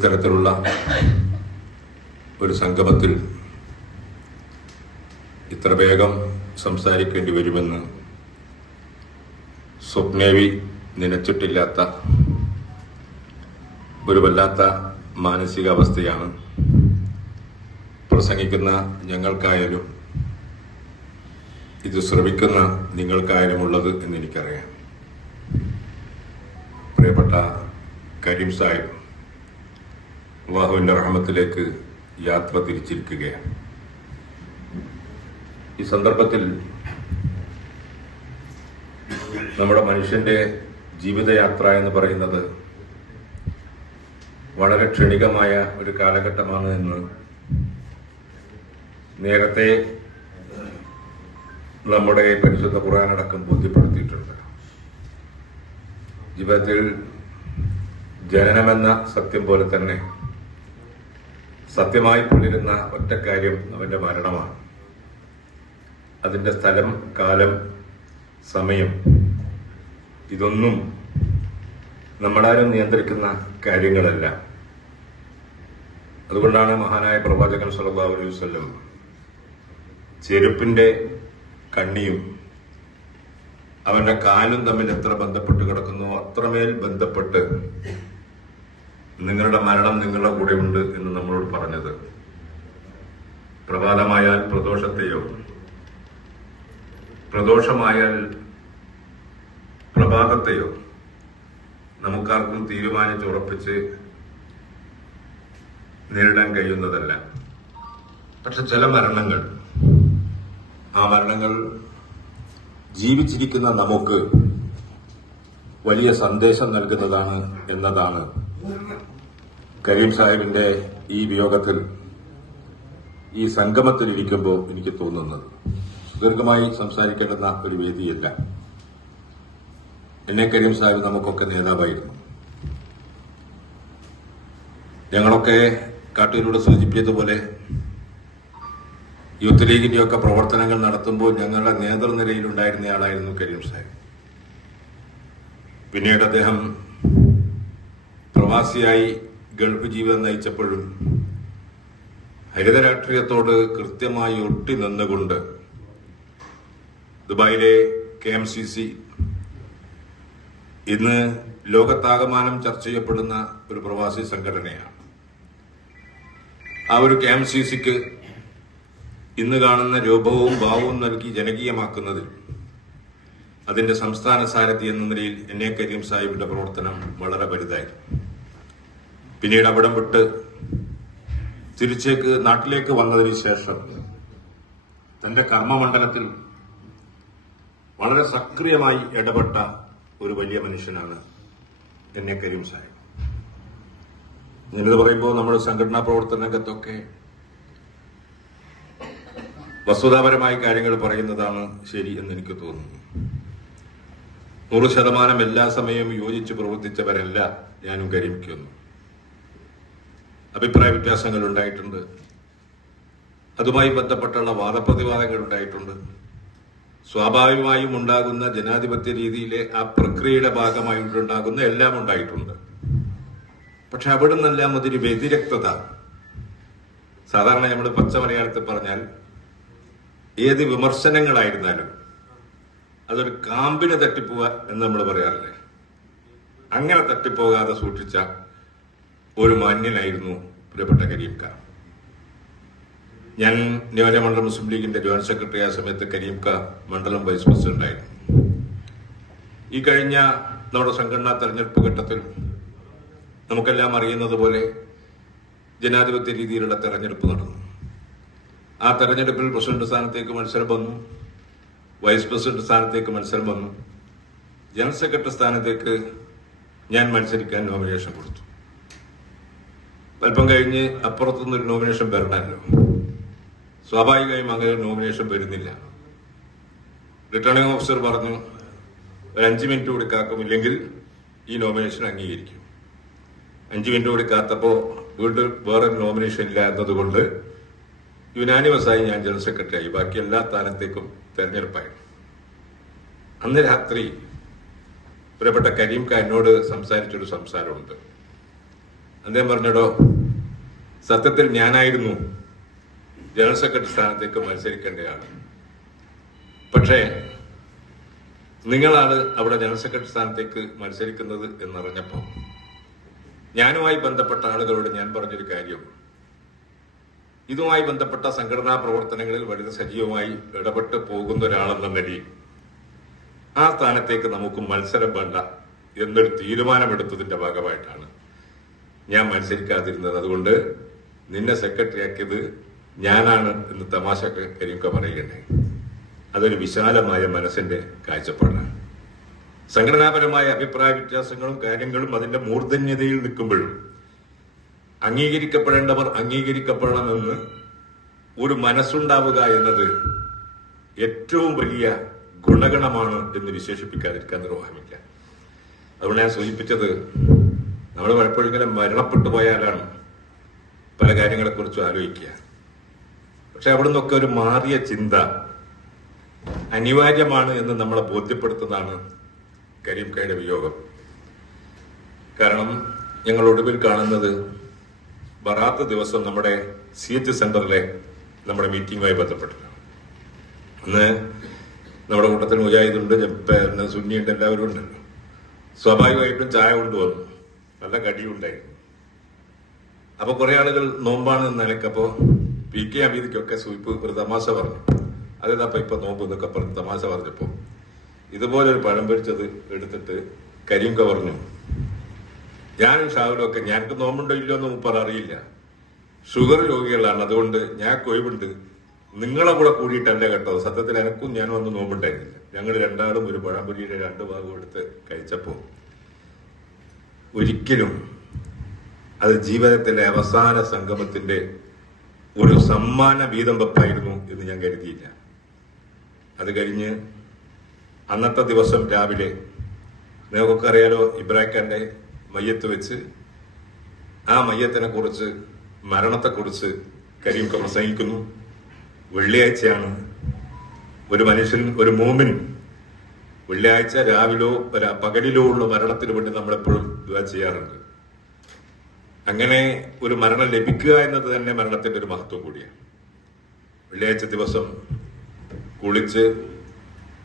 ഇത്തരത്തിലുള്ള ഒരു സംഗമത്തിൽ ഇത്ര വേഗം സംസാരിക്കേണ്ടി വരുമെന്ന് സ്വപ്നേവി നനച്ചിട്ടില്ലാത്ത ഒരു വല്ലാത്ത മാനസികാവസ്ഥയാണ് പ്രസംഗിക്കുന്ന ഞങ്ങൾക്കായാലും ഇത് ശ്രമിക്കുന്ന നിങ്ങൾക്കായാലും ഉള്ളത് എന്നെനിക്കറിയാം. പ്രിയപ്പെട്ട കരീം സാഹിബ് അള്ളാഹുവിന്റെ റഹമത്തിലേക്ക് യാത്ര തിരിച്ചിരിക്കുകയാണ്. ഈ സന്ദർഭത്തിൽ നമ്മുടെ മനുഷ്യന്റെ ജീവിതയാത്ര എന്ന് പറയുന്നത് വളരെ ക്ഷണികമായ ഒരു കാലഘട്ടമാണ് എന്ന് നേരത്തെ നമ്മുടെ പരിശുദ്ധ ഖുറാനടക്കം ബോധ്യപ്പെടുത്തിയിട്ടുണ്ട്. ജീവിതത്തിൽ ജനനമെന്ന സത്യം പോലെ തന്നെ സത്യമായി പുള്ളിരുന്ന ഒറ്റക്കാര്യം അവന്റെ മരണമാണ്. അതിന്റെ സ്ഥലം കാലം സമയം. ഇതൊന്നും നമ്മളാരും നിയന്ത്രിക്കുന്ന കാര്യങ്ങളല്ല. അതുകൊണ്ടാണ് മഹാനായ പ്രവാചകൻ സല്ലല്ലാഹു അലൈഹി വസല്ലം ചെരുപ്പിന്റെ കണ്ണിയും അവന്റെ കാലും തമ്മിൽ എത്ര ബന്ധപ്പെട്ട് കിടക്കുന്നു അത്രമേൽ ബന്ധപ്പെട്ട് നിങ്ങളുടെ മരണം നിങ്ങളുടെ കൂടെ ഉണ്ട് എന്ന് നമ്മളോട് പറഞ്ഞത്. പ്രഭാതമായാൽ പ്രദോഷത്തെയോ? പ്രദോഷമായാൽ പ്രഭാതത്തെയോ? നമുക്കാർക്കും തീരുമാനിച്ച് ഉറപ്പിച്ച് നേരിടാൻ കഴിയുന്നതല്ല. പക്ഷെ ചില മരണങ്ങൾ ആ മരണങ്ങൾ ജീവിച്ചിരിക്കുന്ന നമുക്ക് വലിയ സന്ദേശം നൽകുന്നതാണ് എന്നതാണ് കരീം സാഹിബിന്റെ ഈ വിയോഗത്തിൽ ഈ സംഗമത്തിൽ ഇരിക്കുമ്പോൾ എനിക്ക് തോന്നുന്നത് സുദീർഘമായി സംസാരിക്കേണ്ടുന്ന ഒരു വേദിയല്ല. എന്നെ കരീം സാഹിബ് നമുക്കൊക്കെ നേതാവായിരുന്നു. ഞങ്ങളൊക്കെ കാട്ടൂരിലൂടെ സൂചിപ്പിച്ചതുപോലെ യൂത്ത് ലീഗിന്റെയൊക്കെ പ്രവർത്തനങ്ങൾ നടത്തുമ്പോൾ ഞങ്ങളുടെ നേതൃനിരയിലുണ്ടായിരുന്ന ആളായിരുന്നു കരീം സാഹിബ്. പിന്നീട് അദ്ദേഹം പ്രവാസിയായി ഗൾഫ് ജീവിതം നയിച്ചപ്പോഴും ഹരിത രാഷ്ട്രീയത്തോട് കൃത്യമായി ഒട്ടി നിന്നുകൊണ്ട് ദുബായിലെ കെ എം സി സി ഇന്ന് ലോകത്താകമാനം ചർച്ച ചെയ്യപ്പെടുന്ന ഒരു പ്രവാസി സംഘടനയാണ്. ആ ഒരു കെ എം സി സിക്ക് ഇന്ന് കാണുന്ന രൂപവും ഭാവവും നൽകി ജനകീയമാക്കുന്നതിൽ അതിന്റെ സംസ്ഥാന സാരഥി എന്ന നിലയിൽ എന്നെ കരീം സാഹിബിന്റെ പ്രവർത്തനം വളരെ വലുതായി. പിന്നീട് അവിടം വിട്ട് തിരിച്ചേക്ക് നാട്ടിലേക്ക് വന്നതിന് ശേഷം തന്റെ കർമ്മമണ്ഡലത്തിൽ വളരെ സക്രിയമായി ഇടപെട്ട ഒരു വലിയ മനുഷ്യനാണ് എന്നെ കരീം സാഹിബ്. ഞാനിത് പറയുമ്പോൾ നമ്മുടെ സംഘടനാ പ്രവർത്തന രംഗത്തൊക്കെ വസ്തുതാപരമായ കാര്യങ്ങൾ പറയുന്നതാണ് ശരി എന്ന് എനിക്ക് തോന്നുന്നു. നൂറ് ശതമാനം എല്ലാ സമയവും യോജിച്ച് പ്രവർത്തിച്ചവരല്ല ഞാനും കരിമിക്കുന്നു അഭിപ്രായ വ്യത്യാസങ്ങൾ ഉണ്ടായിട്ടുണ്ട്. അതുമായി ബന്ധപ്പെട്ടുള്ള വാദപ്രതിവാദങ്ങൾ ഉണ്ടായിട്ടുണ്ട്. സ്വാഭാവികമായും ഉണ്ടാകുന്ന ജനാധിപത്യ രീതിയിലെ ആ പ്രക്രിയയുടെ ഭാഗമായിട്ടുണ്ടാകുന്ന എല്ലാം ഉണ്ടായിട്ടുണ്ട്. പക്ഷെ അവിടെ നിന്നെല്ലാം അതൊരു വ്യതിരക്തത. സാധാരണ നമ്മൾ പച്ച മലയാളത്തിൽ പറഞ്ഞാൽ ഏത് വിമർശനങ്ങളായിരുന്നാലും അതൊരു കാമ്പിന് തട്ടിപ്പോവുക എന്ന് നമ്മൾ പറയാറില്ലേ? അങ്ങനെ തട്ടിപ്പോകാതെ സൂക്ഷിച്ച ഒരു മാന്യനായിരുന്നു പ്രിയപ്പെട്ട കരീം ഖാൻ ഞാൻ നിയോജകമണ്ഡലം മുസ്ലിം ലീഗിന്റെ ജോയിന്റ് സെക്രട്ടറി ആ സമയത്ത് കരീം മണ്ഡലം വൈസ് പ്രസിഡന്റ് ആയിരുന്നു ഈ കഴിഞ്ഞ നമ്മുടെ സംഘടനാ തെരഞ്ഞെടുപ്പ് ഘട്ടത്തിൽ നമുക്കെല്ലാം അറിയുന്നത് പോലെ ജനാധിപത്യ രീതിയിലുള്ള തെരഞ്ഞെടുപ്പ് നടന്നു. ആ തെരഞ്ഞെടുപ്പിൽ പ്രസിഡന്റ് സ്ഥാനത്തേക്ക് മത്സരം വന്നു. വൈസ് പ്രസിഡന്റ് സ്ഥാനത്തേക്ക് മത്സരം വന്നു. ജനറൽ സെക്രട്ടറി സ്ഥാനത്തേക്ക് ഞാൻ മത്സരിക്കാൻ നോമിനേഷൻ കൊടുത്തു. അല്പം കഴിഞ്ഞ് അപ്പുറത്തുനിന്ന് ഒരു നോമിനേഷൻ വരണമല്ലോ സ്വാഭാവികമായും അങ്ങനെ നോമിനേഷൻ വരുന്നില്ല. റിട്ടേണിംഗ് ഓഫീസർ പറഞ്ഞു ഒരു അഞ്ച് മിനിറ്റ് കൂടി കാക്കും ഇല്ലെങ്കിൽ ഈ നോമിനേഷൻ അംഗീകരിക്കും. അഞ്ച് മിനിറ്റ് കൂടി കാത്തപ്പോ വീണ്ടും വേറെ നോമിനേഷൻ ഇല്ല എന്നതുകൊണ്ട് യുനാനിമസായി ഞാൻ ജനറൽ സെക്രട്ടറി ആയി. ബാക്കി എല്ലാ സ്ഥാനത്തേക്കും തെരഞ്ഞെടുപ്പായി. അന്ന് രാത്രി പ്രിയപ്പെട്ട കരീം എന്നോട് സംസാരിച്ചൊരു സംസാരമുണ്ട്. അദ്ദേഹം പറഞ്ഞടോ സത്യത്തിൽ ഞാനായിരുന്നു ജനറൽ സെക്രട്ടറി സ്ഥാനത്തേക്ക് മത്സരിക്കേണ്ടതാണ് പക്ഷേ നിങ്ങളാണ് അവിടെ ജനറൽ സെക്രട്ടറി സ്ഥാനത്തേക്ക് മത്സരിക്കുന്നത് എന്നറിഞ്ഞപ്പോൾ ഞാനുമായി ബന്ധപ്പെട്ട ആളുകളോട് ഞാൻ പറഞ്ഞൊരു കാര്യം. ഇതുമായി ബന്ധപ്പെട്ട സംഘടനാ പ്രവർത്തനങ്ങളിൽ വളരെ സജീവമായി ഇടപെട്ട് പോകുന്ന ഒരാളെന്ന നിലയിൽ ആ സ്ഥാനത്തേക്ക് നമുക്ക് മത്സരം വേണ്ട എന്നൊരു തീരുമാനമെടുത്തതിന്റെ ഭാഗമായിട്ടാണ് ഞാൻ മത്സരിക്കാതിരുന്നത്. അതുകൊണ്ട് നിന്നെ സെക്രട്ടറി ആക്കിയത് ഞാനാണ് എന്ന് തമാശ കരിയൊക്കെ പറയുകയുണ്ടായി. അതൊരു വിശാലമായ മനസ്സിന്റെ കാഴ്ചപ്പാടാണ്. സംഘടനാപരമായ അഭിപ്രായ വ്യത്യാസങ്ങളും കാര്യങ്ങളും അതിന്റെ മൂർധന്യതയിൽ നിൽക്കുമ്പോഴും അംഗീകരിക്കപ്പെടേണ്ടവർ അംഗീകരിക്കപ്പെടണമെന്ന് ഒരു മനസ്സുണ്ടാവുക എന്നത് ഏറ്റവും വലിയ ഗുണഗണമാണ് എന്ന് വിശേഷിപ്പിക്കാതിരിക്കാൻ നിർവഹിക്കാം അതുകൊണ്ട് ഞാൻ സൂചിപ്പിച്ചത് നമ്മൾ പലപ്പോഴും ഇങ്ങനെ മരണപ്പെട്ടു പോയാലാണ് പല കാര്യങ്ങളെക്കുറിച്ചും ആലോചിക്കുക. പക്ഷെ അവിടെ നിന്നൊക്കെ ഒരു മാറിയ ചിന്ത അനിവാര്യമാണ് എന്ന് നമ്മളെ ബോധ്യപ്പെടുത്തുന്നതാണ് കരീം കയുടെ വിയോഗം. കാരണം ഞങ്ങൾ ഒടുവിൽ കാണുന്നത് ബറാത്ത് ദിവസം നമ്മുടെ സി എച്ച് സെന്ററിലെ നമ്മുടെ മീറ്റിംഗുമായി ബന്ധപ്പെട്ടിട്ടാണ്. അന്ന് നമ്മുടെ കൂട്ടത്തിൽ മുജാഹിദുണ്ട് പിന്നെ സുന്നിയുണ്ട് എല്ലാവരും ഉണ്ടല്ലോ സ്വാഭാവികമായിട്ടും ചായ കൊണ്ടുവന്നു. നല്ല കടിയുണ്ടായിരുന്നു. അപ്പൊ കുറെ ആളുകൾ നോമ്പാണ് നിലയ്ക്ക് അപ്പോ പി കെ അമീദിക്കൊക്കെ സൂയിപ്പ് ഒരു തമാശ പറഞ്ഞു. അതേതാപ്പ ഇപ്പൊ നോമ്പ് എന്നൊക്കെ പറഞ്ഞ് തമാശ പറഞ്ഞപ്പോ ഇതുപോലെ ഒരു പഴം പൊരിച്ചത് എടുത്തിട്ട് കരിങ്ക പറഞ്ഞു ഞാനും ഷാവിലും ഒക്കെ ഞങ്ങൾക്ക് നോമ്പുണ്ടോ ഇല്ലയോ എന്ന് മുപ്പർ അറിയില്ല. ഷുഗർ രോഗികളാണ്. അതുകൊണ്ട് ഞാൻ കൊയ്വുണ്ട്. നിങ്ങളെ കൂടെ കൂടിയിട്ടല്ല കേട്ടോ. സത്യത്തിൽ എനക്കും ഞാനും ഒന്ന് നോമ്പുണ്ടായിരുന്നില്ല. ഞങ്ങൾ രണ്ടാളും ഒരു പഴംപൊരിയുടെ രണ്ട് ഭാഗം എടുത്ത് കഴിച്ചപ്പോ ഒരിക്കലും അത് ജീവിതത്തിന്റെ അവസാന സംഗമത്തിന്റെ ഒരു സമ്മാന വീതം വെപ്പായിരുന്നു എന്ന് ഞാൻ കരുതിയില്ല. അത് കഴിഞ്ഞ് അന്നത്തെ ദിവസം രാവിലെ നിങ്ങൾക്കൊക്കെ അറിയാലോ ഇബ്രാഹിഖാന്റെ മയ്യത്ത് വെച്ച് ആ മയ്യത്തിനെ കുറിച്ച് മരണത്തെക്കുറിച്ച് കരീംക പ്രസംഗിക്കുന്നു. വെള്ളിയാഴ്ചയാണ് ഒരു മനുഷ്യൻ ഒരു മോമിൻ വെള്ളിയാഴ്ച രാവിലോ പകലിലോ ഉള്ള മരണത്തിന് വേണ്ടി നമ്മളെപ്പോഴും ദുവാ ചെയ്യാറുണ്ട്. അങ്ങനെ ഒരു മരണം ലഭിക്കുക എന്നത് തന്നെ മരണത്തിന്റെ ഒരു മഹത്വം കൂടിയാണ്. വെള്ളിയാഴ്ച ദിവസം കുളിച്ച്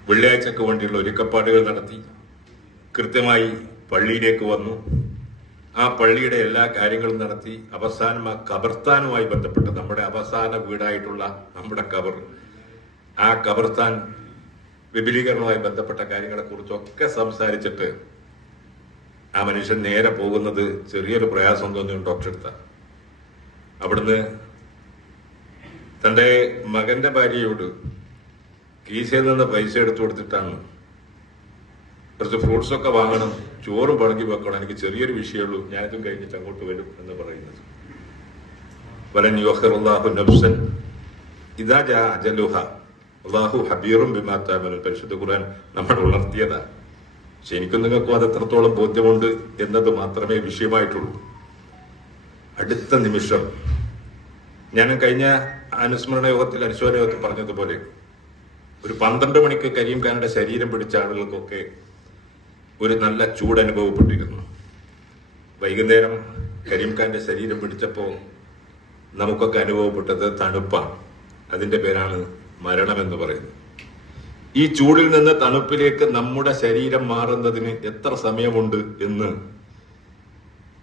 വെള്ളിയാഴ്ചക്ക് വേണ്ടിയുള്ള ഒരുക്കപ്പാടുകൾ നടത്തി കൃത്യമായി പള്ളിയിലേക്ക് വന്നു. ആ പള്ളിയുടെ എല്ലാ കാര്യങ്ങളും നടത്തി അവസാനം ആ കബർസ്ഥാനുമായി ബന്ധപ്പെട്ട് നമ്മുടെ അവസാന വീടായിട്ടുള്ള നമ്മുടെ കബർ ആ കബർസ്ഥാൻ വിപുലീകരണവുമായി ബന്ധപ്പെട്ട കാര്യങ്ങളെ കുറിച്ചൊക്കെ സംസാരിച്ചിട്ട് ആ മനുഷ്യൻ നേരെ പോകുന്നത് ചെറിയൊരു പ്രയാസം തോന്നിയും ഡോക്ടർ അടുത്ത. അവിടുന്ന് തന്റെ മകന്റെ ഭാര്യയോട് കീശയിൽ നിന്ന് പൈസ എടുത്തു കൊടുത്തിട്ടാണ് കുറച്ച് ഫ്രൂട്ട്സ് ഒക്കെ വാങ്ങണം ചോറും പഴകി വെക്കണം എനിക്ക് ചെറിയൊരു വിഷയമുള്ളൂ ഞാനിതും കഴിഞ്ഞിട്ട് അങ്ങോട്ട് വരും എന്ന് പറയുന്നത്. വലൻ യോഹറുല്ലാഹു നബ്സൻ ഇതാ ജാ അജലുഹ. അള്ളാഹു ഹബീറും ബിമാത്താമനും പരിശുദ്ധ ഖുർആൻ നമ്മൾ ഉണർത്തിയതാണ് പക്ഷെ എനിക്കും നിങ്ങൾക്കും അത് എത്രത്തോളം ബോധ്യമുണ്ട് എന്നത് മാത്രമേ വിഷയമായിട്ടുള്ളൂ. അടുത്ത നിമിഷം ഞാൻ കഴിഞ്ഞ അനുസ്മരണ യോഗത്തിൽ അനുശോചന യോഗത്തിൽ പറഞ്ഞതുപോലെ ഒരു പന്ത്രണ്ട് മണിക്ക് കരീം ഖാനുടെ ശരീരം പിടിച്ച ആളുകൾക്കൊക്കെ ഒരു നല്ല ചൂട് അനുഭവപ്പെട്ടിരുന്നു. വൈകുന്നേരം കരീം ഖാന്റെ ശരീരം പിടിച്ചപ്പോൾ നമുക്കൊക്കെ അനുഭവപ്പെട്ടത് തണുപ്പാണ്. അതിന്റെ പേരാണ് മരണം എന്ന് പറയുന്നത് ഈ ചൂടിൽ നിന്ന് തണുപ്പിലേക്ക് നമ്മുടെ ശരീരം മാറുന്നതിന് എത്ര സമയമുണ്ട് എന്ന്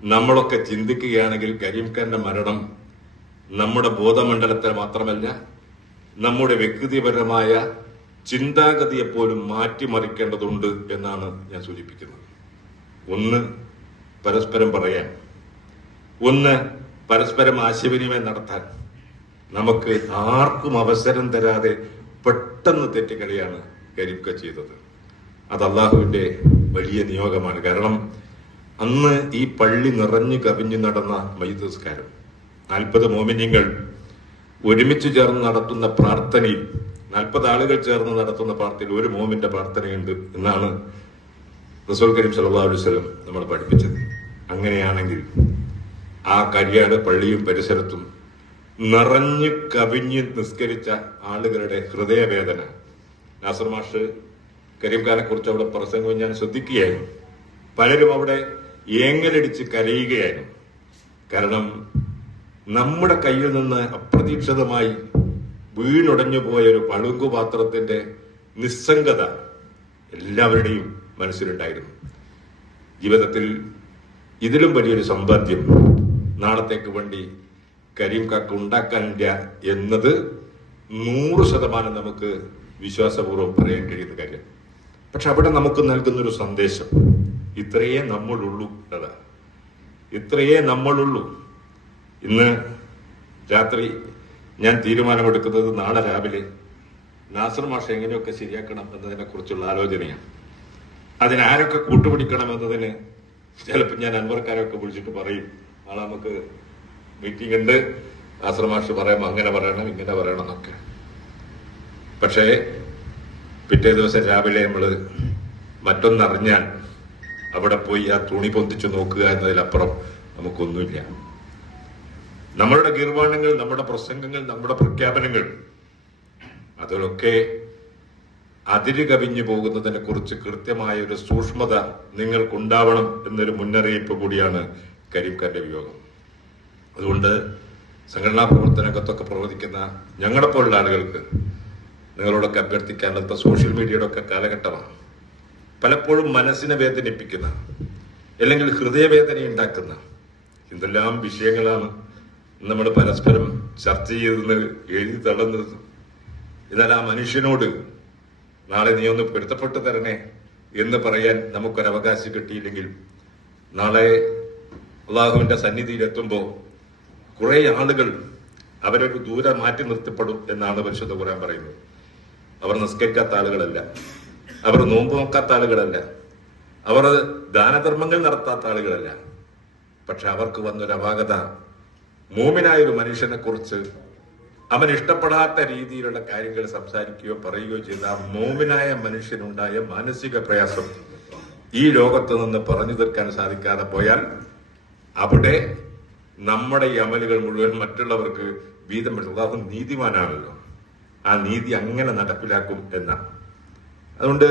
നമ്മളൊക്കെ ചിന്തിക്കുകയാണെങ്കിൽ കരീം ഖാന്റെ മരണം നമ്മുടെ ബോധമണ്ഡലത്തെ മാത്രമല്ല നമ്മുടെ വ്യക്തിപരമായ ചിന്താഗതിയെ പോലും മാറ്റിമറിക്കേണ്ടതുണ്ട് എന്നാണ് ഞാൻ സൂചിപ്പിക്കുന്നത്. ഒന്ന് പരസ്പരം പറയാൻ. ഒന്ന് പരസ്പരം ആശയവിനിമയം നടത്താൻ. നമുക്ക് ആർക്കും അവസരം തരാതെ പെട്ടെന്ന് തെറ്റുകളിയാണ് കരിക്ക ചെയ്തത്. അത് അള്ളാഹുവിന്റെ വലിയ നിയോഗമാണ്. കാരണം അന്ന് ഈ പള്ളി നിറഞ്ഞു കവിഞ്ഞു നടന്ന മൈതസ്കാരം നാൽപ്പത് മോമിനിയങ്ങൾ ഒരുമിച്ച് ചേർന്ന് നടത്തുന്ന പ്രാർത്ഥനയിൽ നാൽപ്പത് ആളുകൾ ചേർന്ന് നടത്തുന്ന പ്രാർത്ഥനയിൽ ഒരു മോമിന്റെ പ്രാർത്ഥനയുണ്ട് എന്നാണ് റസൂൽ കരീം സല്ലല്ലാഹു അലൈഹി വസല്ലം നമ്മൾ പഠിപ്പിച്ചത്. അങ്ങനെയാണെങ്കിൽ ആ കരിയാട് പള്ളിയും പരിസരത്തും നിറഞ്ഞു കവിഞ്ഞ് നിസ്കരിച്ച ആളുകളുടെ ഹൃദയവേദന. നാസർ മാഷ് കരീംഖാനെ കുറിച്ച് അവിടെ പ്രസംഗം ഞാൻ ശ്രദ്ധിക്കുകയായിരുന്നു. പലരും അവിടെ ഏങ്ങലടിച്ച് കരയുകയായിരുന്നു. കാരണം നമ്മുടെ കയ്യിൽ നിന്ന് അപ്രതീക്ഷിതമായി വീണുടഞ്ഞു പോയ ഒരു പളുങ്കു പാത്രത്തിന്റെ നിസ്സംഗത എല്ലാവരുടെയും മനസ്സിലുണ്ടായിരുന്നു. ജീവിതത്തിൽ ഇതിലും വലിയൊരു സമ്പാദ്യം നാളത്തേക്ക് വേണ്ടി കരീം കാക്ക ഉണ്ടാക്കാനില്ല എന്നത് നൂറ് ശതമാനം നമുക്ക് വിശ്വാസപൂർവം പറയാൻ കഴിയുന്ന കാര്യം. പക്ഷെ അവിടെ നമുക്ക് നൽകുന്നൊരു സന്ദേശം ഇത്രയേ നമ്മളുള്ളൂ എന്നതാണ് ഇത്രയേ നമ്മളുള്ളൂ. ഇന്ന് രാത്രി ഞാൻ തീരുമാനമെടുക്കുന്നത് നാളെ രാവിലെ. നാസർ മാഷ എങ്ങനെയൊക്കെ ശരിയാക്കണം എന്നതിനെ കുറിച്ചുള്ള ആലോചനയാണ്. അതിനാരൊക്കെ കൂട്ടുപിടിക്കണം എന്നതിന് ചിലപ്പോൾ ഞാൻ അൻവർക്കാരൊക്കെ വിളിച്ചിട്ട് പറയും. നാളെ നമുക്ക് മീറ്റിംഗ് ഉണ്ട്. ആശ്രമാഷ് പറയാം അങ്ങനെ പറയണം ഇങ്ങനെ പറയണം എന്നൊക്കെ. പക്ഷേ പിറ്റേ ദിവസം രാവിലെ നമ്മൾ മറ്റൊന്നറിഞ്ഞാൽ അവിടെ പോയി ആ തുണി പൊന്തിച്ചു നോക്കുക എന്നതിലപ്പുറം നമുക്കൊന്നുമില്ല. നമ്മളുടെ ഗീർവാണങ്ങൾ നമ്മുടെ പ്രസംഗങ്ങൾ നമ്മുടെ പ്രഖ്യാപനങ്ങൾ അതിലൊക്കെ അതിര് കവിഞ്ഞു പോകുന്നതിനെ കുറിച്ച് കൃത്യമായ ഒരു സൂക്ഷ്മത നിങ്ങൾക്കുണ്ടാവണം എന്നൊരു മുന്നറിയിപ്പ് കൂടിയാണ് കരീം ഖാന്റെ വിയോഗം. അതുകൊണ്ട് സംഘടനാ പ്രവർത്തനത്തൊക്കെ പ്രവർത്തിക്കുന്ന ഞങ്ങളെപ്പോലുള്ള ആളുകൾക്ക് നിങ്ങളോടൊക്കെ അഭ്യർത്ഥിക്കാനുള്ള ഇപ്പോൾ സോഷ്യൽ മീഡിയയുടെ ഒക്കെ കാലഘട്ടമാണ്. പലപ്പോഴും മനസ്സിനെ വേദനിപ്പിക്കുന്ന അല്ലെങ്കിൽ ഹൃദയവേദന ഉണ്ടാക്കുന്ന എന്തെല്ലാം വിഷയങ്ങളാണ് നമ്മൾ പരസ്പരം ചർച്ച ചെയ്തത് എഴുതി തള്ളുന്നത്. എന്നാൽ ആ മനുഷ്യനോട് നാളെ നീ ഒന്ന് പൊരുത്തപ്പെട്ടു തരണേ എന്ന് പറയാൻ നമുക്കൊരവകാശം കിട്ടിയില്ലെങ്കിൽ നാളെ അള്ളാഹുവിന്റെ സന്നിധിയിലെത്തുമ്പോൾ കുറെ ആളുകൾ അവരൊരു ദൂരെ മാറ്റി നിർത്തപ്പെടും എന്നാണ് പരിശുദ്ധ ഖുറാൻ പറയുന്നത്. അവർ നിസ്കരിക്കാത്ത ആളുകളല്ല. അവർ നോമ്പ് നോക്കാത്ത ആളുകളല്ല. അവർ ദാനധർമ്മങ്ങൾ നടത്താത്ത ആളുകളല്ല. പക്ഷെ അവർക്ക് വന്നൊരു അപാകത. മൂമിനായ ഒരു മനുഷ്യനെ കുറിച്ച് അവൻ ഇഷ്ടപ്പെടാത്ത രീതിയിലുള്ള കാര്യങ്ങൾ സംസാരിക്കുകയോ പറയുകയോ ചെയ്ത ആ മോമിനായ മനുഷ്യനുണ്ടായ മാനസിക പ്രയാസം ഈ ലോകത്ത് നിന്ന് പറഞ്ഞു തീർക്കാൻ സാധിക്കാതെ പോയാൽ അവിടെ നമ്മുടെ ഈ അമലുകൾ മുഴുവൻ മറ്റുള്ളവർക്ക് വീതം വിടും അള്ളാഹു നീതിമാനാണല്ലോ. ആ നീതി അങ്ങനെ നടപ്പിലാക്കും എന്നാണ് അതുകൊണ്ട്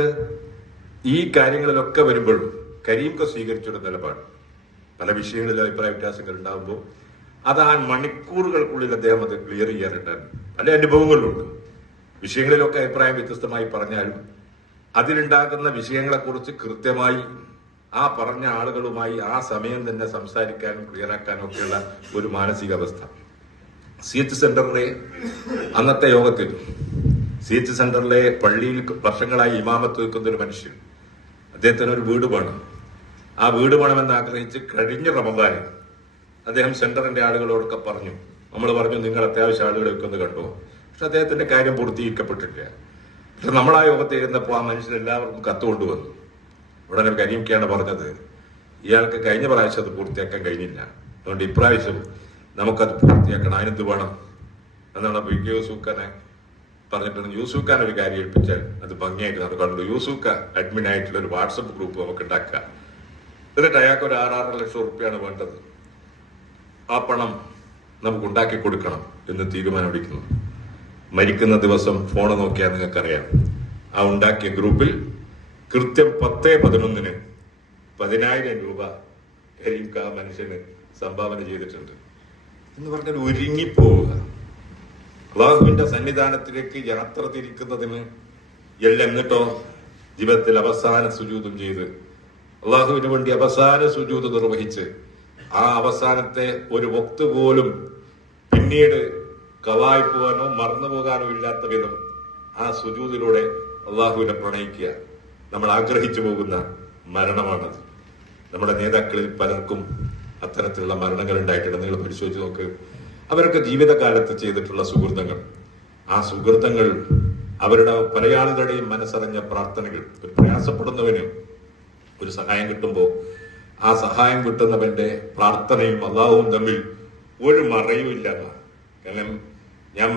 ഈ കാര്യങ്ങളിലൊക്കെ വരുമ്പോഴും കരീംക സ്വീകരിച്ചൊരു നിലപാട്. പല വിഷയങ്ങളിലും അഭിപ്രായ വ്യത്യാസങ്ങൾ ഉണ്ടാകുമ്പോൾ അത് ആ മണിക്കൂറുകൾക്കുള്ളിൽ അദ്ദേഹം അത് ക്ലിയർ ചെയ്യാറുണ്ടായിരുന്നു പല അനുഭവങ്ങളിലുണ്ട് വിഷയങ്ങളിലൊക്കെ അഭിപ്രായം വ്യത്യസ്തമായി പറഞ്ഞാലും അതിലുണ്ടാകുന്ന വിഷയങ്ങളെക്കുറിച്ച് കൃത്യമായി ആ പറഞ്ഞ ആളുകളുമായി ആ സമയം തന്നെ സംസാരിക്കാനും ക്ലിയറാക്കാനും ഒക്കെയുള്ള ഒരു മാനസികാവസ്ഥ. സി എച്ച് സെന്ററിലെ അന്നത്തെ യോഗത്തിൽ സി എച്ച് സെന്ററിലെ പള്ളിയിൽ വർഷങ്ങളായി ഇമാമത്ത് വെക്കുന്ന ഒരു മനുഷ്യൻ. അദ്ദേഹത്തിന് ഒരു വീട് വേണം. ആ വീട് വേണമെന്ന് ആഗ്രഹിച്ച് കഴിഞ്ഞ റമദാനിൽ അദ്ദേഹം സെന്ററിന്റെ ആളുകളോടൊക്കെ പറഞ്ഞു. നമ്മൾ പറഞ്ഞു നിങ്ങൾ അത്യാവശ്യം ആളുകളെയൊക്കെ ഒന്ന് കണ്ടു? പക്ഷെ അദ്ദേഹത്തിന്റെ കാര്യം പൂർത്തീകരിക്കപ്പെട്ടിട്ടില്ല പക്ഷെ നമ്മൾ ആ യോഗത്തിൽ ഇരുന്നപ്പോൾ ആ മനുഷ്യൻ എല്ലാവർക്കും കത്ത് കൊണ്ടുവന്നു. ഉടനെ കരീംക്കാണ് പറഞ്ഞത്. ഇയാൾക്ക് കഴിഞ്ഞ പ്രാവശ്യം അത് പൂർത്തിയാക്കാൻ കഴിഞ്ഞില്ല. അതുകൊണ്ട് ഇപ്രാവശ്യം നമുക്കത് പൂർത്തിയാക്കണം. അതിനെന്ത് വേണം? എന്നാണ് അപ്പൊ യൂസൂഖാനെ പറഞ്ഞിട്ടുണ്ട്. യൂസൂഖാൻ ഒരു കാര്യം ഏൽപ്പിച്ചാൽ അത് ഭംഗിയായിട്ട് നടക്കാറുണ്ട് യൂസൂഖ അഡ്മിൻ ആയിട്ടുള്ള ഒരു വാട്സപ്പ് ഗ്രൂപ്പ് നമുക്ക് ഉണ്ടാക്കുക. എന്നിട്ട് അയാൾക്ക് ഒരു ആറാറ് ലക്ഷം റുപ്യാണ് വേണ്ടത്. ആ പണം നമുക്ക് ഉണ്ടാക്കി കൊടുക്കണം എന്ന് തീരുമാനമെടുക്കുന്നു. മരിക്കുന്ന ദിവസം ഫോൺ നോക്കിയാൽ നിങ്ങൾക്കറിയാം. ആ ഉണ്ടാക്കിയ ഗ്രൂപ്പിൽ കൃത്യം പത്ത് പതിനൊന്നിന് പതിനായിരം രൂപ കരീംക കാ മനുഷ്യന് സംഭാവന ചെയ്തിട്ടുണ്ട്. എന്ന് പറഞ്ഞാൽ ഒരുങ്ങിപ്പോവുക. അള്ളാഹുവിന്റെ സന്നിധാനത്തിലേക്ക് യാത്ര തിരിക്കുന്നതിന് എല്ലാം എന്നിട്ടോ ജീവിതത്തിൽ അവസാന സുജൂതം ചെയ്ത് അള്ളാഹുവിന് വേണ്ടി അവസാന സുജൂത് നിർവഹിച്ച് ആ അവസാനത്തെ ഒരു വക്ത് പോലും പിന്നീട് കവായി പോകാനോ മറന്നു പോകാനോ ഇല്ലാത്ത വിധം ആ സുജൂതിലൂടെ അള്ളാഹുവിനെ പ്രണയിക്കുക. നമ്മൾ ആഗ്രഹിച്ചു പോകുന്ന മരണമാണത്. നമ്മുടെ നേതാക്കളിൽ പലർക്കും അത്തരത്തിലുള്ള മരണങ്ങൾ ഉണ്ടായിട്ടുണ്ട്. നിങ്ങൾ പരിശോധിച്ച് നോക്ക്. അവരൊക്കെ ജീവിതകാലത്ത് ചെയ്തിട്ടുള്ള സുഹൃത്തങ്ങൾ ആ സുഹൃത്തങ്ങൾ അവരുടെ പല ആളുകളുടെയും മനസ്സറിഞ്ഞ പ്രാർത്ഥനകൾ. ഒരു പ്രയാസപ്പെടുന്നവന് ഒരു സഹായം കിട്ടുമ്പോൾ ആ സഹായം കിട്ടുന്നവന്റെ പ്രാർത്ഥനയും അള്ളാഹുവും തമ്മിൽ ഒരു മറയുമില്ല. കാരണം ഞാൻ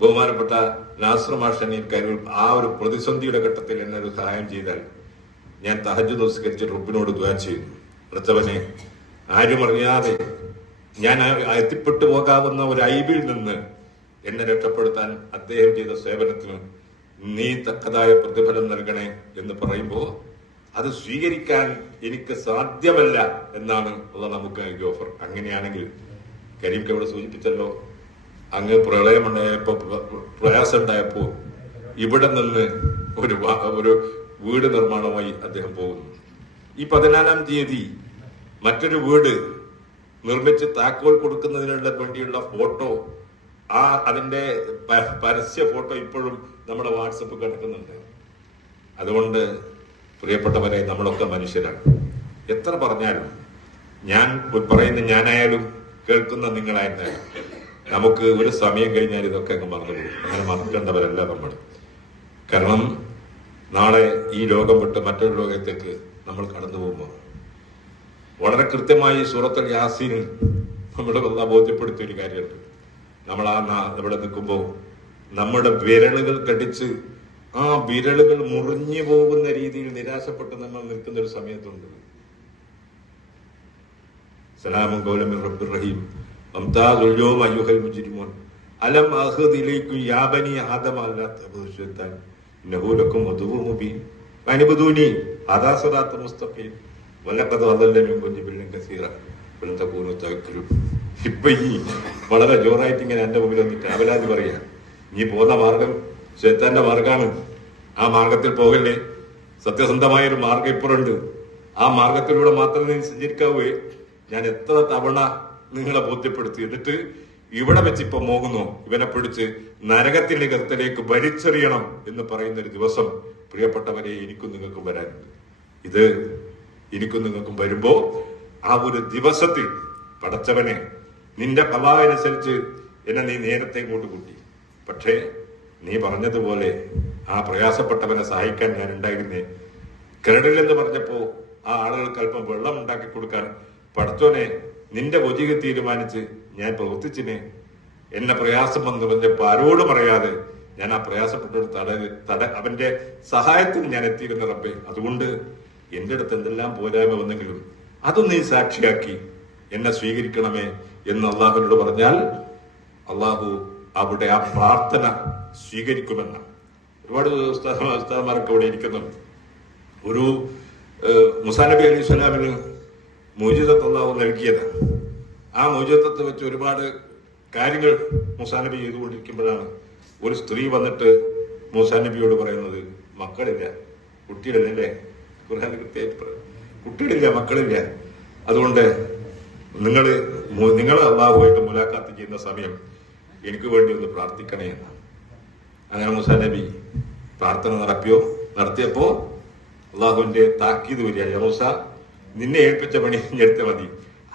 ബഹുമാനപ്പെട്ട നാസർ മാഷൻ കരുൾ ആ ഒരു പ്രതിസന്ധിയുടെ ഘട്ടത്തിൽ എന്നെ ഒരു സഹായം ചെയ്താൽ ഞാൻ തഹജ് നമസ്കരിച്ച് റബ്ബിനോട് ദ്വാ ചെയ്യുന്നു. അടുത്തവനെ ആരും അറിയാതെ ഞാൻ എത്തിപ്പെട്ടു പോകാവുന്ന ഒരു ഐബിൽ നിന്ന് എന്നെ രക്ഷപ്പെടുത്താൻ അദ്ദേഹം ചെയ്ത സേവനത്തിന് നീ തക്കതായ പ്രതിഫലം നൽകണേ എന്ന് പറയുമ്പോൾ അത് സ്വീകരിക്കാൻ എനിക്ക് സാധ്യമല്ല എന്നാണ് ഉള്ള നമുക്ക് ഓഫർ. അങ്ങനെയാണെങ്കിൽ കരീംക്ക് ഇവിടെ സൂചിപ്പിച്ചല്ലോ? അങ്ങ് പ്രളയമുണ്ടായപ്പോ പ്ര- പ്രയാസം ഉണ്ടായപ്പോ ഇവിടെ നിന്ന് ഒരു ഒരു വീട് നിർമ്മാണമായി അദ്ദേഹം പോകുന്നു. ഈ പതിനാലാം തീയതി മറ്റൊരു വീട് നിർമ്മിച്ച് താക്കോൽ കൊടുക്കുന്നതിനുള്ള വേണ്ടിയുള്ള ഫോട്ടോ ആ അതിന്റെ പരസ്യ ഫോട്ടോ ഇപ്പോഴും നമ്മുടെ വാട്സപ്പ് കിടക്കുന്നുണ്ട്. അതുകൊണ്ട് പ്രിയപ്പെട്ടവരെ നമ്മളൊക്കെ മനുഷ്യരാണ്. എത്ര പറഞ്ഞാലും ഞാൻ പറയുന്ന ഞാനായാലും കേൾക്കുന്ന നിങ്ങളായിരുന്നാലും നമുക്ക് ഒരു സമയം കഴിഞ്ഞാൽ ഇതൊക്കെ അങ്ങ് മറന്നു പോകും. അങ്ങനെ മറക്കേണ്ടവരല്ല നമ്മൾ കാരണം നാളെ ഈ ലോകം വിട്ട് മറ്റൊരു ലോകത്തേക്ക് നമ്മൾ കടന്നു പോകുമ്പോൾ വളരെ കൃത്യമായി സൂറത്തുൽ യാസീനിൽ നമ്മുടെ വന്ന ബോധ്യപ്പെടുത്തിയ ഒരു കാര്യമുണ്ട്. നമ്മൾ ആ ഇവിടെ നിൽക്കുമ്പോൾ നമ്മുടെ വിരലുകൾ കടിച്ച് ആ വിരലുകൾ മുറിഞ്ഞു പോകുന്ന രീതിയിൽ നിരാശപ്പെട്ട് നമ്മൾ നിൽക്കുന്ന ഒരു സമയത്തുണ്ട്. സലാമും കൗലമിൻ റബ്ബിർ യൗമ അയ്യുഹൽ മുജിരിമോൻ അലം അഹദിലേക്കും ഇലൈക്കും യാ നഹൂലക്കും അദുവ്വുൻ മുബീൻ. ഫഅനിബുദൂനി ഹദാ മുസ്തഫീൻ മുസ്തഖീം. അതല്ലും കുഞ്ഞു ജിബില്ലൻ കസീറ. തകൂനു തവക്കലു ഇപ്പൊ ഈ വളരെ ജോറായിട്ട് ഇങ്ങനെ എന്റെ മുമ്പിൽ വന്നിട്ട് അവലാതി പറയാ. നീ പോകുന്ന മാർഗം ശൈത്താന്റെ മാർഗമാണ് ആ മാർഗത്തിൽ പോകല്ലേ? സത്യസന്ധമായ ഒരു മാർഗം ഇപ്പോഴുണ്ട്. ആ മാർഗത്തിലൂടെ മാത്രമേ നീ സഞ്ചരിക്കാവേ. ഞാൻ എത്ര തവണ നിങ്ങളെ ബോധ്യപ്പെടുത്തി. എന്നിട്ട് ഇവിടെ വെച്ച് ഇപ്പൊ മോങ്ങുന്നു ഇവനെ പിടിച്ച് നരകത്തിന്റെ കത്തിലേക്ക് വലിച്ചെറിയണം എന്ന് പറയുന്ന ഒരു ദിവസം പ്രിയപ്പെട്ടവരെ എനിക്കും നിങ്ങൾക്കും വരാനുണ്ട്. ഇത് എനിക്കും നിങ്ങൾക്കും വരുമ്പോ ആ ഒരു ദിവസത്തിൽ പടച്ചവനെ നിന്റെ കലാവനുസരിച്ച് എന്നെ നീ നേരത്തെ ഇങ്ങോട്ട് കൂട്ടി. പക്ഷേ നീ പറഞ്ഞതുപോലെ ആ പ്രയാസപ്പെട്ടവനെ സഹായിക്കാൻ ഞാൻ ഉണ്ടായിരുന്നേ. കരടിലെന്ന് പറഞ്ഞപ്പോ ആ ആളുകൾക്ക് അല്പം വെള്ളം ഉണ്ടാക്കി കൊടുക്കാൻ പടച്ചോനെ നിന്റെ ഒജിക തീരുമാനിച്ച് ഞാൻ പ്രവർത്തിച്ചിനെ. എന്നെ പ്രയാസം വന്നു പറഞ്ഞപ്പോ ആരോടും പറയാതെ ഞാൻ ആ പ്രയാസപ്പെട്ടൊരു തട തട അവന്റെ സഹായത്തിന് ഞാൻ എത്തിയിരുന്ന റബ്ബെ. അതുകൊണ്ട് എന്റെ അടുത്ത് എന്തെല്ലാം പോരായ്മ വന്നെങ്കിലും അതും നീ സാക്ഷിയാക്കി. എന്നെ സ്വീകരിക്കണമേ എന്ന് അള്ളാഹുവിനോട് പറഞ്ഞാൽ അള്ളാഹു അവിടെ ആ പ്രാർത്ഥന സ്വീകരിക്കുമെന്ന്. ഒരുപാട് ഉസ്താദ് ഉസ്താദന്മാരൊക്കെ അവിടെ ഇരിക്കുന്നുണ്ട് ഒരു മുസാനബി അലി സ്വലാമിന് അള്ളാഹു നൽകിയത്. ആ മോചിതത്തെ വെച്ച് ഒരുപാട് കാര്യങ്ങൾ മൂസാനബി ചെയ്തുകൊണ്ടിരിക്കുമ്പോഴാണ് ഒരു സ്ത്രീ വന്നിട്ട് മൂസാ നബിയോട് പറയുന്നത് മക്കളില്ല കുട്ടികളില്ല ഖുർഹാൻ കൃത്യമായിട്ട് പറയും. കുട്ടികളില്ല മക്കളില്ല. അതുകൊണ്ട് നിങ്ങൾ നിങ്ങൾ അള്ളാഹുമായിട്ട് മുലാഖാത്ത് ചെയ്യുന്ന സമയം എനിക്ക് വേണ്ടി ഒന്ന് പ്രാർത്ഥിക്കണേ എന്നാണ്. അങ്ങനെ മുസാ നബി പ്രാർത്ഥന നടപ്പിയോ നടത്തിയപ്പോ അള്ളാഹുവിന്റെ താക്കീത് വരികയാണ്. മൂസ നിന്നെ ഏൽപ്പിച്ച പണി എടുത്ത മതി.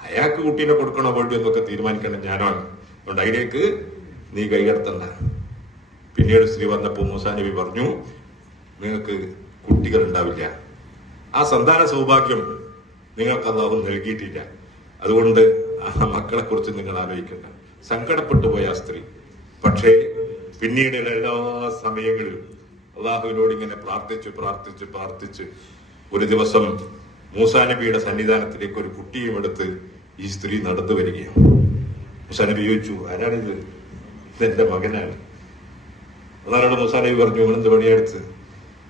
അയാൾക്ക് കുട്ടീനെ കൊടുക്കണോ വേണ്ടി എന്നൊക്കെ തീരുമാനിക്കണം ഞാനാണ്. അതുകൊണ്ട് അതിലേക്ക് നീ കൈകടത്തണ്ട പിന്നീട് സ്ത്രീ വന്നപ്പോൾ മൂസാ നബി പറഞ്ഞു നിങ്ങൾക്ക് കുട്ടികൾ ഉണ്ടാവില്ല ആ സന്താന സൗഭാഗ്യം നിങ്ങൾക്ക് അന്നും നൽകിയിട്ടില്ല. അതുകൊണ്ട് ആ മക്കളെ കുറിച്ച് നിങ്ങൾ ആലോചിക്കണ്ട. സങ്കടപ്പെട്ടു പോയ ആ സ്ത്രീ. പക്ഷേ പിന്നീടുള്ള എല്ലാ സമയങ്ങളിലും അള്ളാഹുവിനോട് ഇങ്ങനെ പ്രാർത്ഥിച്ച് പ്രാർത്ഥിച്ച് പ്രാർത്ഥിച്ച് ഒരു ദിവസം മൂസാ നബിയുടെ സന്നിധാനത്തിലേക്ക് ഒരു കുട്ടിയും എടുത്ത് ഈ സ്ത്രീ നടന്നു വരികയാണ്. മൂസാ നബി ചോദിച്ചു ആരാണിത് ഇതെന്റെ മകനാണ്. അതാണ് മൂസാ നബി പറഞ്ഞു എന്ത് പണിയെടുത്ത്?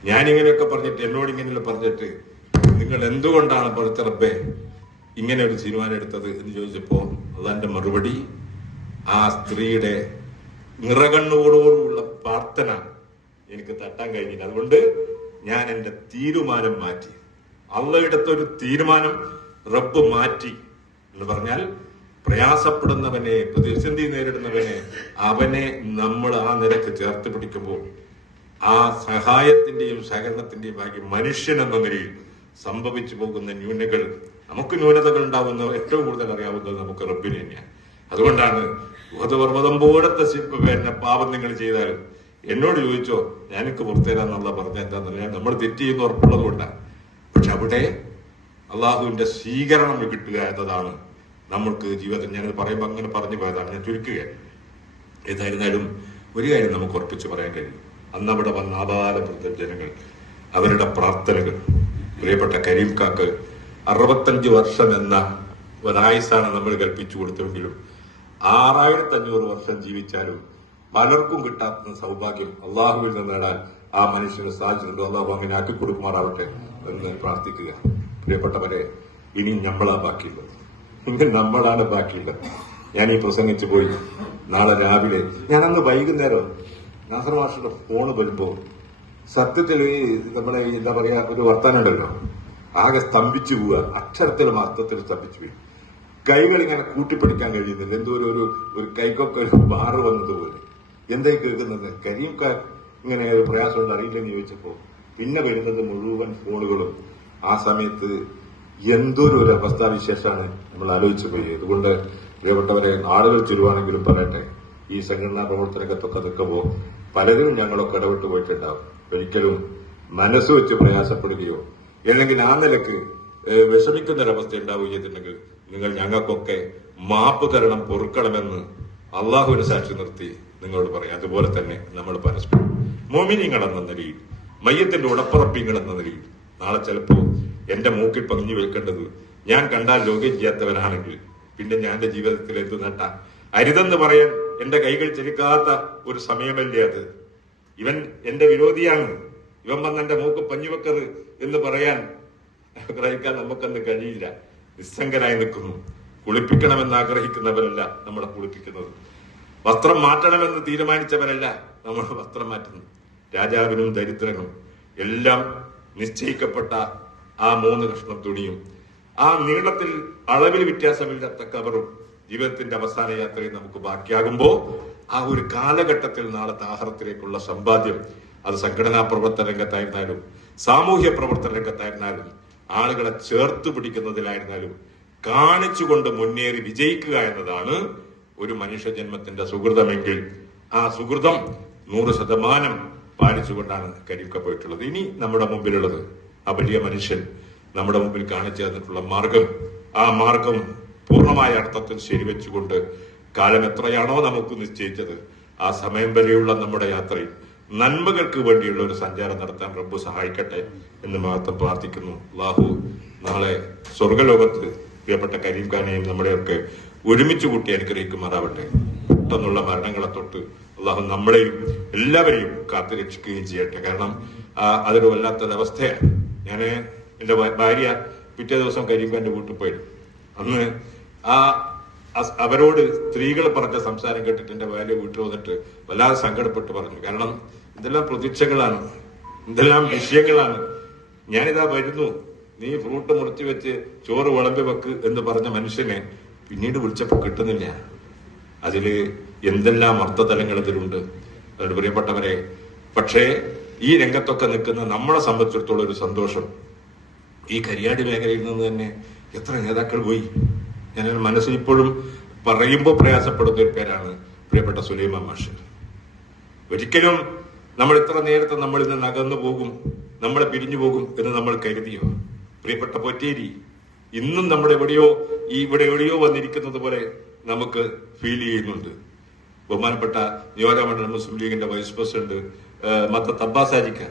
ഞാനിങ്ങനെയൊക്കെ പറഞ്ഞിട്ട് എന്നോട് ഇങ്ങനെയല്ല പറഞ്ഞിട്ട് നിങ്ങൾ എന്തുകൊണ്ടാണ് പറഞ്ഞ റബ്ബേ ഇങ്ങനെ ഒരു തീരുമാനം എടുത്തത്? എന്ന് ചോദിച്ചപ്പോ അതെന്റെ മറുപടി. ആ സ്ത്രീയുടെ നിറകണ്ണോടുകൂടുള്ള പ്രാർത്ഥന എനിക്ക് തട്ടാൻ കഴിഞ്ഞില്ല. അതുകൊണ്ട് ഞാൻ എന്റെ തീരുമാനം മാറ്റി. അള്ളയെടുത്ത ഒരു തീരുമാനം റബ്ബ് മാറ്റി എന്ന് പറഞ്ഞാൽ പ്രയാസപ്പെടുന്നവനെ പ്രതിസന്ധി നേരിടുന്നവനെ അവനെ നമ്മൾ ആ നിരക്ക് ചേർത്ത് പിടിക്കുമ്പോൾ ആ സഹായത്തിന്റെയും സഹകരണത്തിന്റെയും ഭാഗ്യം മനുഷ്യൻ എന്ന നിലയിൽ സംഭവിച്ചു പോകുന്ന ന്യൂനകൾ നമുക്ക് ന്യൂനതകൾ ഉണ്ടാവുന്ന ഏറ്റവും കൂടുതൽ അറിയാവുന്നത് നമുക്ക് റബ്ബിന് തന്നെയാണ്. അതുകൊണ്ടാണ് ബോധപർവതം പോലത്തെ പിന്നെ പാപം നിങ്ങൾ ചെയ്താൽ എന്നോട് ചോദിച്ചോ ഞാനൊക്കെ പുറത്തേരാന്നുള്ള പറഞ്ഞ എന്താണെന്നറിയാം നമ്മൾ തെറ്റ് ചെയ്യുന്ന ഉറപ്പുള്ളത് കൊണ്ടാണ് അവിടെ അള്ളാഹുവിന്റെ സ്വീകരണം കിട്ടുക എന്നതാണ് നമ്മൾക്ക് ജീവിതത്തിൽ ഞാനത് പറയുമ്പോൾ അങ്ങനെ പറഞ്ഞു പോയതാണ്. ഞാൻ ചുരുക്കുകയാണ്. ഏതായിരുന്നാലും ഒരു കാര്യം നമുക്ക് ഉറപ്പിച്ച് പറയാൻ കഴിയും. അന്ന് അവിടെ വന്ന ആപാലപ്പെടുത്ത ജനങ്ങൾ അവരുടെ പ്രാർത്ഥനകൾ പ്രിയപ്പെട്ട കരീം കാക്ക് അറുപത്തഞ്ച് വർഷം എന്ന ഒരായുസാണ് നമ്മൾ കൽപ്പിച്ചു കൊടുത്തെങ്കിലും ആറായിരത്തി അഞ്ഞൂറ് വർഷം ജീവിച്ചാലും പലർക്കും കിട്ടാത്ത സൗഭാഗ്യം അള്ളാഹുവിൽ നിന്ന് നേടാൻ ആ മനുഷ്യന് സാധിച്ചിട്ടുണ്ട്. അള്ളാഹു അങ്ങനെ ആക്കി കൊടുക്കുമാറാവട്ടെ എന്ന് പ്രാർത്ഥിക്കുക. പ്രിയപ്പെട്ടവരെ ഇനി നമ്മളാ ബാക്കിയുള്ളത്. ഇനി നമ്മളാണ് ബാക്കിയുള്ളത്. ഞാൻ ഈ പ്രസംഗിച്ചു പോയി. നാളെ രാവിലെ ഞാൻ അന്ന് വൈകുന്നേരം നാസർ മാഷയുടെ ഫോണ് വരുമ്പോ സത്യത്തിൽ ഈ നമ്മളെ എന്താ പറയാ ഒരു വർത്താനം ഉണ്ടല്ലോ. ആകെ സ്തംഭിച്ചു പോവുക. അക്ഷരത്തിലും അർത്ഥത്തിലും സ്തംഭിച്ചു പോയി. കൈകൾ ഇങ്ങനെ കൂട്ടിപ്പിടിക്കാൻ കഴിയുന്നില്ല. എന്തോ ഒരു ഒരു ഒരു കൈക്കൊക്കെ ഒരു മാറ് വന്നതുപോലെ എന്തായി കേൾക്കുന്നത്? കരിയൊക്കെ ഇങ്ങനെ ഒരു പ്രയാസമുണ്ട്. അറിയില്ലെന്ന് ചോദിച്ചപ്പോ പിന്നെ വരുന്നത് മുഴുവൻ ഫോണുകളും. ആ സമയത്ത് എന്തൊരു ഒരു അവസ്ഥാവിശേഷമാണ് നമ്മൾ ആലോചിച്ചു പോയി. അതുകൊണ്ട് പ്രിയപ്പെട്ടവരെ ആളുകൾ ചുരുവാണെങ്കിലും പറയട്ടെ ഈ സംഘടനാ പ്രവർത്തനത്തൊക്കെ നിൽക്കുമ്പോൾ പലരും ഞങ്ങളൊക്കെ ഇടപെട്ട് പോയിട്ടുണ്ടാവും. ഒരിക്കലും മനസ്സ് വെച്ച് പ്രയാസപ്പെടുകയോ അല്ലെങ്കിൽ ആ നിലയ്ക്ക് വിഷമിക്കുന്ന ഒരവസ്ഥ ഉണ്ടാവുകയെന്നുണ്ടെങ്കിൽ നിങ്ങൾ ഞങ്ങൾക്കൊക്കെ മാപ്പ് തരണം പൊറുക്കണമെന്ന് അള്ളാഹുവിനെ സാക്ഷി നിർത്തി നിങ്ങളോട് പറയാം. അതുപോലെ തന്നെ നമ്മൾ പരസ്പരം. മോമിനിങ്ങൾ എന്ന നിലയിൽ മയ്യത്തിന്റെ ഉടപ്പുറപ്പിങ്ങൾ എന്ന നിലയിൽ. നാളെ ചിലപ്പോൾ എന്റെ മൂക്കിൽ പതിഞ്ഞു വെക്കേണ്ടത് ഞാൻ കണ്ടാൽ ലോകം ചെയ്യാത്തവനാണെങ്കിൽ പിന്നെ ഞാൻ എന്റെ ജീവിതത്തിൽ എന്ത് നേട്ട? അരുതെന്ന് പറയാൻ എന്റെ കൈകൾ ചെലുക്കാത്ത ഒരു സമയമല്ലേ അത്? ഇവൻ എന്റെ വിരോധിയാണ്. ഇവൻ വന്ന് എന്റെ മൂക്ക് പഞ്ഞുവെക്കത് എന്ന് പറയാൻ ഗ്രഹിക്കാൻ നമുക്കന്ന് കഴിയില്ല. നിസ്സംഗനായി നിൽക്കുന്നു. കുളിപ്പിക്കണമെന്ന് ആഗ്രഹിക്കുന്നവരല്ല നമ്മളെ കുളിപ്പിക്കുന്നത്. വസ്ത്രം മാറ്റണമെന്ന് തീരുമാനിച്ചവരല്ല നമ്മൾ വസ്ത്രം മാറ്റുന്നു രാജാവിനും ദരിദ്രനും എല്ലാം നിശ്ചയിക്കപ്പെട്ട ആ മൂന്ന് കഷ്ണം തുണിയും ആ നീളത്തിൽ അളവിൽ വ്യത്യാസമില്ലാത്ത കവറും ജീവിതത്തിന്റെ അവസാന യാത്രയിൽ നമുക്ക് ബാക്കിയാകുമ്പോൾ ആ ഒരു കാലഘട്ടത്തിൽ നാളെ ആഹാരത്തിലേക്കുള്ള സമ്പാദ്യം അത് സംഘടനാ പ്രവർത്തന രംഗത്തായിരുന്നാലും സാമൂഹ്യ പ്രവർത്തന രംഗത്തായിരുന്നാലും ആളുകളെ ചേർത്ത് പിടിക്കുന്നതിലായിരുന്നാലും കാണിച്ചുകൊണ്ട് മുന്നേറി വിജയിക്കുക എന്നതാണ് ഒരു മനുഷ്യജന്മത്തിന്റെ സുഹൃതമെങ്കിൽ ആ സുഹൃതം നൂറ് ശതമാനം പാലിച്ചുകൊണ്ടാണ് പോയിട്ടുള്ളത്. ഇനി നമ്മുടെ മുമ്പിലുള്ളത് ആ വലിയ മനുഷ്യൻ നമ്മുടെ മുമ്പിൽ കാണിച്ചു തന്നിട്ടുള്ള മാർഗം. ആ മാർഗം പൂർണമായ അർത്ഥത്തിൽ ശരിവെച്ചുകൊണ്ട് കാലം എത്രയാണോ നമുക്ക് നിശ്ചയിച്ചത് ആ സമയം വരെയുള്ള നമ്മുടെ യാത്രയിൽ നന്മകൾക്ക് വേണ്ടിയുള്ള ഒരു സഞ്ചാരം നടത്താൻ റബ്ബ് സഹായിക്കട്ടെ എന്ന് മാത്രം പ്രാർത്ഥിക്കുന്നു. ലാഹു നാളെ സ്വർഗലോകത്ത് പ്രിയപ്പെട്ട കരീം ഖാനെയും നമ്മുടെയൊക്കെ ഒരുമിച്ച് കൂട്ടി അനുഗ്രഹിക്കുമാറാവട്ടെ. പെട്ടെന്നുള്ള മരണങ്ങളെ തൊട്ട് അള്ളാഹു നമ്മളെയും എല്ലാവരെയും കാത്തു രക്ഷിക്കുകയും ചെയ്യട്ടെ. കാരണം അതൊരു അതൊരു വല്ലാത്തൊരവസ്ഥയാണ് ഞാൻ എന്റെ ഭാര്യ പിറ്റേ ദിവസം കരീം ഖാന്റെ വീട്ടിൽ പോയി. അന്ന് ആ അവരോട് സ്ത്രീകൾ പറഞ്ഞ സംസാരം കേട്ടിട്ട് എന്റെ ഭാര്യ വീട്ടിൽ വന്നിട്ട് വല്ലാതെ സങ്കടപ്പെട്ട് പറഞ്ഞു. കാരണം ഇതെല്ലാം പ്രതീക്ഷകളാണ്. ഇതെല്ലാം വിഷയങ്ങളാണ്. ഞാനിതാ വരുന്നു. നീ ഫ്രൂട്ട് മുറിച്ചു വെച്ച് ചോറ് വിളമ്പി വെക്ക് എന്ന് പറഞ്ഞ മനുഷ്യനെ പിന്നീട് വിളിച്ചപ്പോൾ കിട്ടുന്നില്ല. അതിൽ എന്തെല്ലാം അർത്ഥതലങ്ങൾ ഇതിലുണ്ട് അതുകൊണ്ട് പ്രിയപ്പെട്ടവരെ പക്ഷേ ഈ രംഗത്തൊക്കെ നിൽക്കുന്ന നമ്മളെ സംബന്ധിച്ചിടത്തോളം ഒരു സന്തോഷം. ഈ കരിയാടി മേഖലയിൽ നിന്ന് തന്നെ എത്ര നേതാക്കൾ പോയി? ഞാൻ മനസ്സിൽ ഇപ്പോഴും പറയുമ്പോൾ പ്രയാസപ്പെടുന്ന ഒരു പേരാണ് പ്രിയപ്പെട്ട സുലൈമാൻ മാഷ് ഒരിക്കലും നമ്മൾ ഇത്ര നേരത്തെ നമ്മളിൽ നിന്ന് അകന്നു പോകും നമ്മളെ പിരിഞ്ഞു പോകും എന്ന് നമ്മൾ കരുതിയോ? പ്രിയപ്പെട്ട പൊറ്റേരി ഇന്നും നമ്മുടെ എവിടെയോ ഈ ഇവിടെ എവിടെയോ വന്നിരിക്കുന്നത് പോലെ നമുക്ക് ഫീൽ ചെയ്യുന്നുണ്ട്. ബഹുമാനപ്പെട്ട നിയോജകമണ്ഡലം മുസ്ലിം ലീഗിന്റെ വൈസ് പ്രസിഡന്റ് മത്ത തബ്ബാസാരിക്ക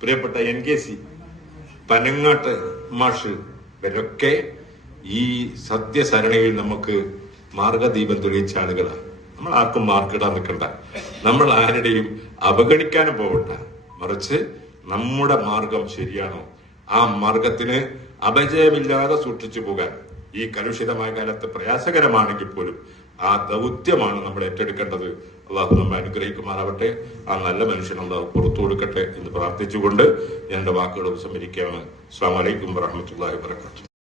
പ്രിയപ്പെട്ട എൻ കെ സി പനങ്ങാട്ട് മാഷ് ഇവരൊക്കെ ഈ സത്യസരണിയിൽ നമുക്ക് മാർഗദീപം തെളിയിച്ച ആളുകളാണ്. നമ്മൾ ആർക്കും മാർക്കിടാൻ നിൽക്കണ്ട. നമ്മൾ ആരുടെയും അവഗണിക്കാനും പോകണ്ട മറിച്ച് നമ്മുടെ മാർഗം ശരിയാണോ? ആ മാർഗത്തിന് അപജയമില്ലാതെ സൂക്ഷിച്ചു പോകാൻ ഈ കലുഷിതമായ കാലത്ത് പ്രയാസകരമാണെങ്കിൽ പോലും ആ ദൗത്യമാണ് നമ്മൾ ഏറ്റെടുക്കേണ്ടത്. അള്ളാഹു നമ്മെ അനുഗ്രഹിക്കുമാറാവട്ടെ. ആ നല്ല മനുഷ്യൻ അള്ളാഹു പുറത്തു കൊടുക്കട്ടെ എന്ന് പ്രാർത്ഥിച്ചുകൊണ്ട് എന്റെ വാക്കുകൾ ഉപസംഹരിക്കുകയാണ് അസ്സാം വലൈക്കും വറഹമത്തല്ലാഹി വാത്തു